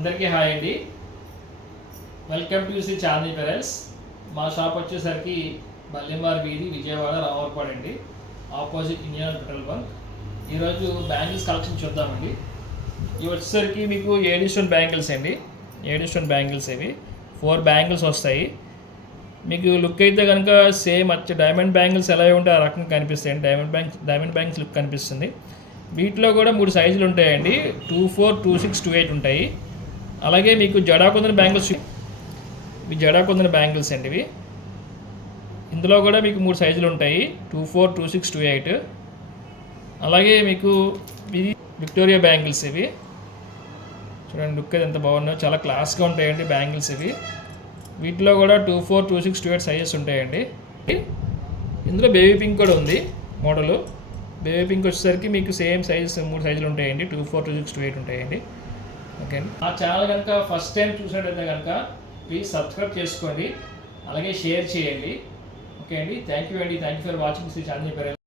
అందరికీ హాయ్ అండి. Welcome to Shri Chandi Pearls. మా షాప్ వచ్చేసరికి బల్లెంవారి వీధి, విజయవాడ, రామవరపాడు అండి, ఆపోజిట్ ఇండియన్ పెట్రోల్ బంక్. ఈరోజు బ్యాంగిల్స్ కలెక్షన్ చూద్దామండి. ఇవి వచ్చేసరికి మీకు 7 స్టోన్ బ్యాంగిల్స్ అండి. 7 స్టోన్ బ్యాంగిల్స్ ఇవి 4 బ్యాంగిల్స్ వస్తాయి. మీకు లుక్ అయితే కనుక సేమ్ డైమండ్ బ్యాంగిల్స్ ఎలా ఉంటే ఆ రకంగా కనిపిస్తాయండి. డైమండ్ బ్యాంగిల్స్ లుక్ కనిపిస్తుంది. వీటిలో కూడా 3 సైజులు ఉంటాయండి. 24, 26, 28 ఉంటాయి. అలాగే మీకు జడాకుందని బ్యాంగిల్స్, ఇవి జడాకుందని బ్యాంగిల్స్ అండి. ఇవి ఇందులో కూడా మీకు 3 సైజులు ఉంటాయి, 24, 26, 28. అలాగే మీకు ఇది విక్టోరియా బ్యాంగిల్స్. ఇవి చూడండి లుక్ అయితే ఎంత బాగున్నాయో, చాలా క్లాస్గా ఉంటాయండి బ్యాంగిల్స్ ఇవి. వీటిలో కూడా 24, 26, 28 సైజెస్ ఉంటాయండి. ఇందులో బేబీ పింక్ కూడా ఉంది మోడలు. బేబీ పింక్ వచ్చేసరికి మీకు సేమ్ సైజెస్ 3 సైజులు ఉంటాయండి, 24, 26, 28 ఉంటాయండి. ఓకే అండి. మా ఛానల్ కనుక ఫస్ట్ టైం చూసినట్టయితే కనుక ప్లీజ్ సబ్స్క్రైబ్ చేసుకోండి, అలాగే షేర్ చేయండి. ఓకే అండి. థ్యాంక్ యూ అండి. Thank you for watching Shri Chandi pearls.